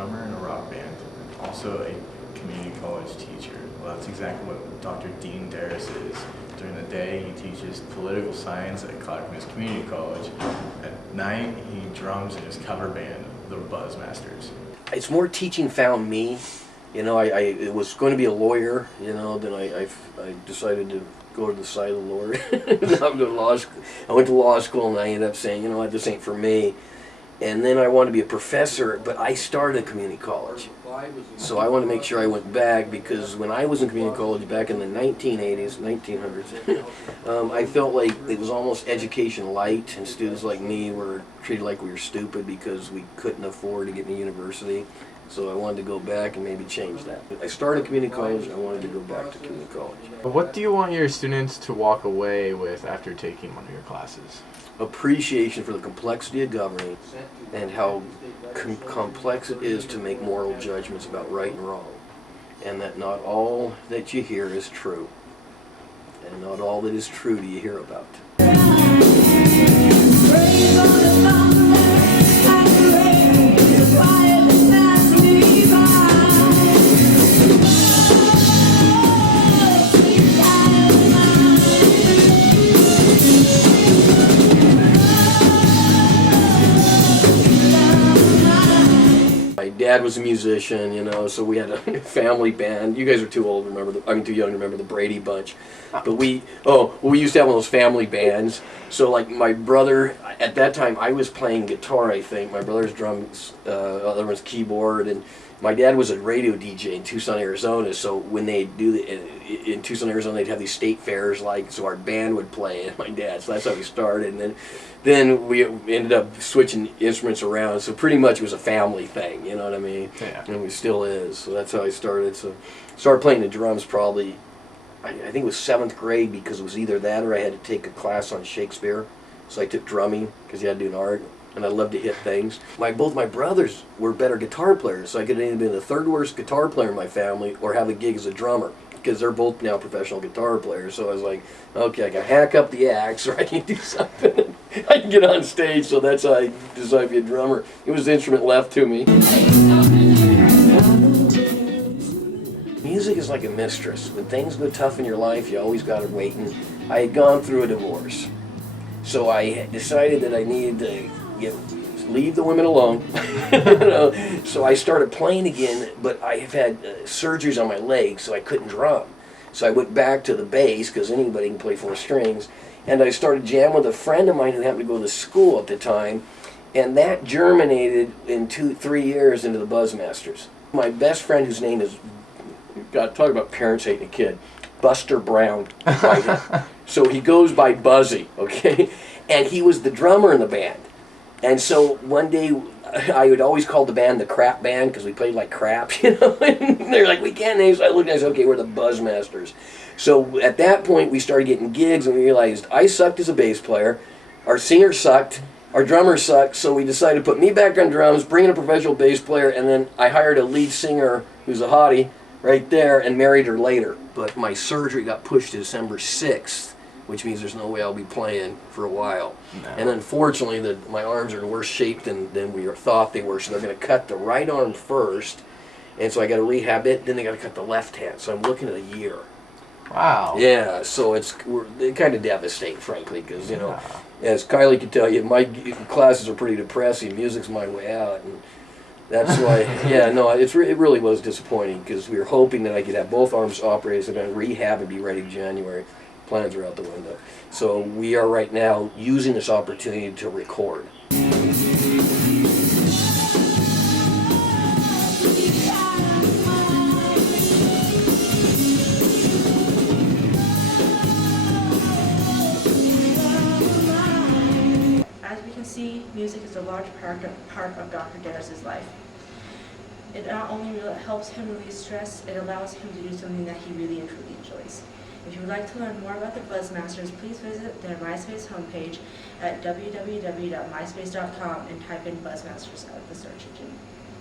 drummer in a rock band, also a community college teacher. Well, that's exactly what Dr. Dean Darris is. During the day, he teaches political science at Clackamas Community College. At night, he drums in his cover band, the Buzzmasters. It's more teaching found me. You know, I was going to be a lawyer, you know, then I decided to go to the side of the Lord. I'm going to law school. I went to law school and I ended up saying, you know what, this ain't for me. And then I wanted to be a professor, but I started a community college. So I wanted to make sure I went back, because when I was in community college back in the 1900s, I felt like it was almost education light, and students like me were treated like we were stupid because we couldn't afford to get to university. So I wanted to go back and maybe change that. I started community college, I wanted to go back to community college. What do you want your students to walk away with after taking one of your classes? Appreciation for the complexity of governing and how complex it is to make moral judgments about right and wrong, and that not all that you hear is true, and not all that is true do you hear about. Dad was a musician, you know, so we had a family band. You guys are too old to remember, too young to remember the Brady Bunch. But we used to have one of those family bands. So like my brother, at that time I was playing guitar, I think. My brother's drums, other one's keyboard, and my dad was a radio DJ in Tucson, Arizona. So when they do in Tucson, Arizona, they'd have these state fairs, like, so our band would play, and my dad. So that's how we started, and then we ended up switching instruments around. So pretty much it was a family thing, you know what I mean? Yeah. And it still is. So that's how I started. So started playing the drums probably, I think it was 7th grade, because it was either that or I had to take a class on Shakespeare. So I took drumming because you had to do an art. And I loved to hit things. Both my brothers were better guitar players, so I could either be the third worst guitar player in my family or have a gig as a drummer, because they're both now professional guitar players. So I was like, okay, I can hack up the axe, or I can do something. I can get on stage, so that's how I decided to be a drummer. It was the instrument left to me. Music is like a mistress. When things go tough in your life, you always got it waiting. I had gone through a divorce, so I decided that I needed to leave the women alone. You know? So I started playing again, but I have had surgeries on my legs, so I couldn't drum. So I went back to the bass, because anybody can play 4 strings, and I started jamming with a friend of mine who happened to go to school at the time, and that germinated in 2-3 years into the Buzzmasters. My best friend, whose name is, God, talk about parents hating a kid, Buster Brown. So he goes by Buzzy, okay? And he was the drummer in the band. And so one day, I would always call the band the crap band, because we played like crap, you know. And they're like, we can't name. So I looked and I said, okay, we're the Buzzmasters. So at that point, we started getting gigs, and we realized I sucked as a bass player, our singer sucked, our drummer sucked. So we decided to put me back on drums, bring in a professional bass player, and then I hired a lead singer who's a hottie right there, and married her later. But my surgery got pushed to December 6th. Which means there's no way I'll be playing for a while. No. And unfortunately, my arms are in worse shape than we thought they were, so they're going to cut the right arm first, and so I got to rehab it, then they got to cut the left hand, so I'm looking at a year. Wow. Yeah, so it's kind of devastating, frankly, because, you know, as Kylie could tell you, my classes are pretty depressing. Music's my way out, and that's why, yeah, no, it really was disappointing, because we were hoping that I could have both arms operated, so I'm going to rehab and be ready in January. Plans are out the window. So we are right now using this opportunity to record. As we can see, music is a large part of Dr. Darris' life. It not only helps him release stress, it allows him to do something that he really and truly enjoys. If you would like to learn more about the Buzzmasters, please visit their MySpace homepage at www.myspace.com and type in Buzzmasters at the search engine.